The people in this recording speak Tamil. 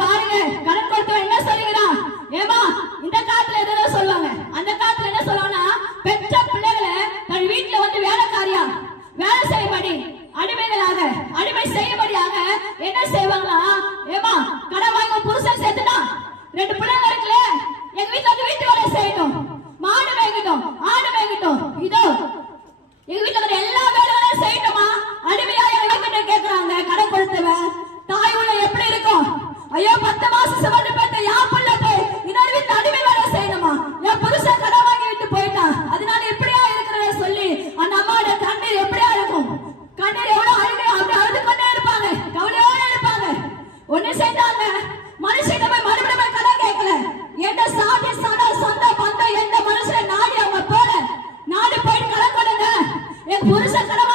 பாருங்க கடன் கொடுத்தவன் என்ன சொல்லுகிறான், ஏமா இந்த காலத்துல எதோ சொல்லுவாங்க, அந்த காலத்துல என்ன சொல்லுவாங்கன்னா பெற்ற பிள்ளைகளை தன் வீட்டுல வந்து வேலைக்காரியா வேலை செய்யும்படி அடிமைகளாக அடிமை செய்யும்படியாக என்ன செய்வாங்களா, ஏமா கடன் வாங்க புருஷன் சேர்த்துட்டான், 2 பிள்ளைங்க இருக்குல்ல, எங்க வீட்டுல வந்து வீட்டு வேலை செய்யட்டும், மாடு மேய்கட்டும் ஆடு மேய்கட்டும், இதோ எங்க வீட்டுல எல்லா வேலைகளையும் செய்யட்டுமா, அடிமையா எங்க கேட்கறாங்க. கடன் கொடுத்தவன் தாய் உள்ள எப்படி இருக்கும், ஐயோ 10 மாசம் சுமந்து பெற்ற என் புள்ள போய் இன்னொரு வீட்டு அடிமை வேலை செய்யணுமா, என் புருஷன் கடன் வாங்கி விட்டு போயிட்டான், அதனால எப்படியா இருக்கிறத சொல்லி அந்த அம்மாவோட கண்ணீர் எப்படியா இருக்கும், கண்ணீர் எவ்வளவு அழுகை அப்படி அழுது கொண்டே இருப்பாங்க, கவலையோட இருப்பாங்க. ஒண்ணு செய்தாங்க, மனுஷன் போய் மறுபடியும் கடன் கேட்கல, எந்த சாதி சடா சொந்த பந்தம் எந்த மனுஷன் நாடி அவங்க போல நாடு போயிட்டு கடன் கொடுங்க, என் புருஷன் கடன்